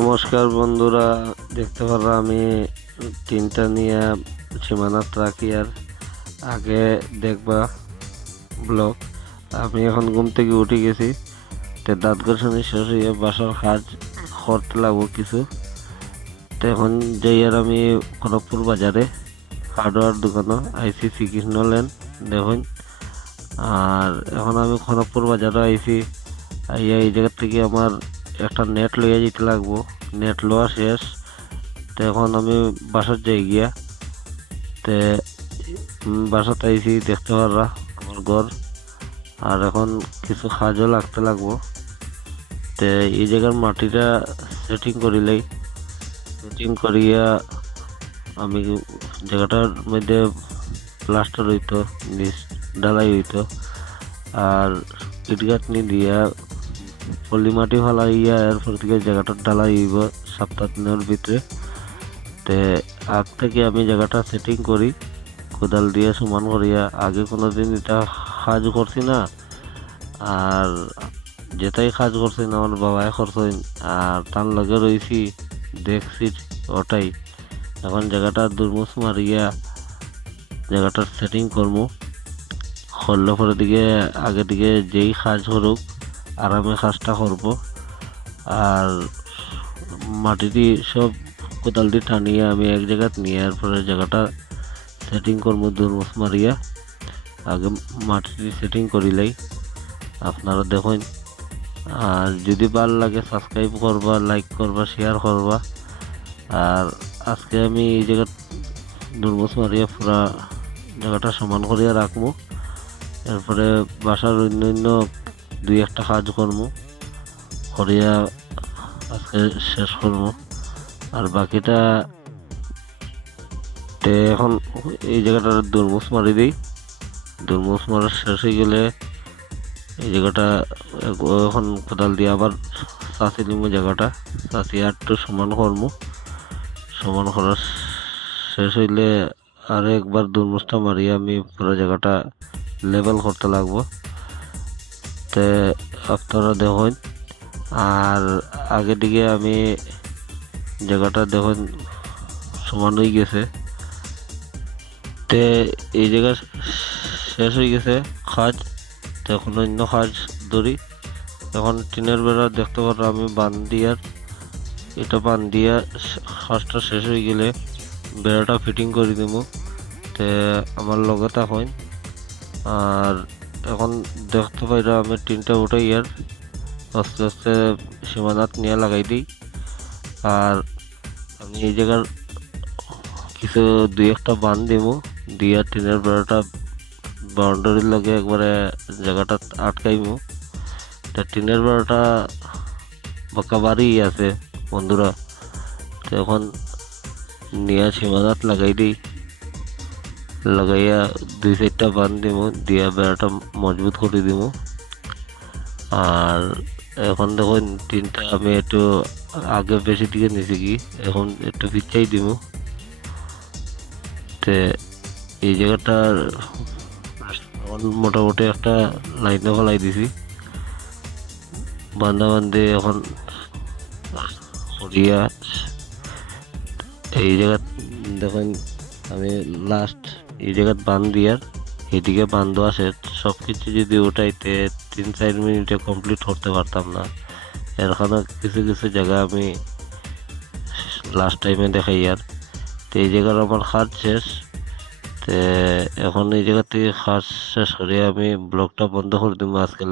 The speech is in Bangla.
নমস্কার বন্ধুরা, দেখতে পারো আমি তিনটা নিয়ে সীমানাত রাখি। আর আগে দেখবা ব্লগ। আমি এখন ঘুম থেকে উঠে গেছি, তো দাঁত ঘষানি শেষ হয়ে বাসার কাজ করতে লাগবো কিছু। তো এখন যাই আর আমি খড়গপুর বাজারে হার্ডওয়্যার দোকানে আইসি শ্রীকৃষ্ণ লেন দেখুন। আর এখন আমি খড়গপুর বাজারে আইসি, আইয়া এই জায়গা থেকে আমার একটা নেট লইয়া যেতে লাগবো। নেট লওয়া শেষ, তো এখন আমি বাসার যাই গিয়া। তে বাসাতে আইসি, দেখতে পাররা আমার ঘর। আর এখন কিছু কাজও লাগতে লাগবো। তে এই জায়গার মাটিটা সেটিং করিলেই, সেটিং করিয়া আমি জায়গাটার মধ্যে প্লাস্টার হইতো, নিচ ঢালাই হইতো। আর ইটগাঁথনি দিয়া পলি মাটি ফালাইয়া এরপর থেকে জায়গাটা ঢালাই হইব সপ্তাহ দিনের ভিতরে। তে আগ থেকে আমি জায়গাটা সেটিং করি কোদাল দিয়ে সমান করিয়া। আগে কোনোদিন এটা কাজ করছি না, আর যেটাই কাজ করছি না আমার বাবাই করছেন, আর তার লগে রয়েছি দেখছি ওটাই। এখন জায়গাটা দুর্মুস মারিয়া জায়গাটার সেটিং করবো। করলে পরে দিকে আগে দিকে যেই কাজ করুক আরামে কাজটা করব। আর মাটিটি সব কোদাল দিয়ে টানিয়ে আমি এক জায়গায় নিয়ে এরপরে জায়গাটা সেটিং করবো দুর্মুস মারিয়া। আগে মাটিটি সেটিং করিলাই আপনারা দেখুন। আর যদি ভালো লাগে সাবস্ক্রাইব করবা, লাইক করবা, শেয়ার করবা। আর আজকে আমি এই জায়গা দুর্মুস মারিয়া পুরা জায়গাটা সমান করিয়া রাখবো। এরপরে বাসার অন্যান্য দুই একটা কাজ করবো করিয়া আজকে শেষ করবো। আর বাকিটা এখন এই জায়গাটা দুর্মুস মারি দিই। দুর্মুস মারা শেষ হয়ে গেলে এই জায়গাটা এখন কোদাল দিয়ে আবার চাষি নিবো জায়গাটা, চাষি আর একটু সমান করবো। সমান করা শেষ হইলে আর একবার দুর্মুসটা মারিয়ে আমি পুরো জায়গাটা লেভেল করতে লাগবো। তে আপনারা দেখুন। আর আগে দিকে আমি জায়গাটা দেখুন সমান হয়ে গেছে। তে এই জায়গা শেষ হয়ে গেছে কাজ। তো এখন অন্য কাজ ধরি। এখন টিনের বেড়া দেখতে পারো আমি বান দিয়ার, এটা বান দিয়া কাজটা শেষ হয়ে গেলে বেড়াটা ফিটিং করে দেব। তে আমার লগে থাকুন। আর এখন দেখতে পাইরা আমি টিনটা উঠাই আর আস্তে আস্তে সীমানাত নিয়ে লাগাই দিই। আর আমি এই জায়গার কিছু দুই একটা বান দিব, দিয়া টিনের বেড়াটা বাউন্ডারির লগে একবারে জায়গাটা আটকাইমু। তা টিনের বেড়াটা বাঁকা বাড়ি আছে বন্ধুরা। তো এখন নিয়ে সীমানাত লাগাই দিই, লাগাইয়া দুই সাইডটা বান দিব, দিয়া বেড়াটা মজবুত করে দিব। আর এখন দেখুন টিনটা আমি একটু আগে বেশি দিকে নিচে কি এখন একটু পিছাই দিব। তে এই জায়গাটার মোটামুটি একটা লাইনে ফেলাই দিছি বান্ধা বান্ধে। এখন সরিয়া এই জায়গা দেখুন আমি লাস্ট এই জায়গাত বান দিয়ার এদিকে বান দেওয়া শেষ। সব কিছু যদি উঠাইতে 3-4 মিনিটে কমপ্লিট করতে পারতাম না। এখানে কিছু কিছু জায়গা আমি লাস্ট টাইমে দেখাই। আর তো এই জায়গার আমার কাজ শেষ। তো এখন এই জায়গা থেকে কাজ শেষ করে আমি ব্লগটা বন্ধ করে দেবো আজকের।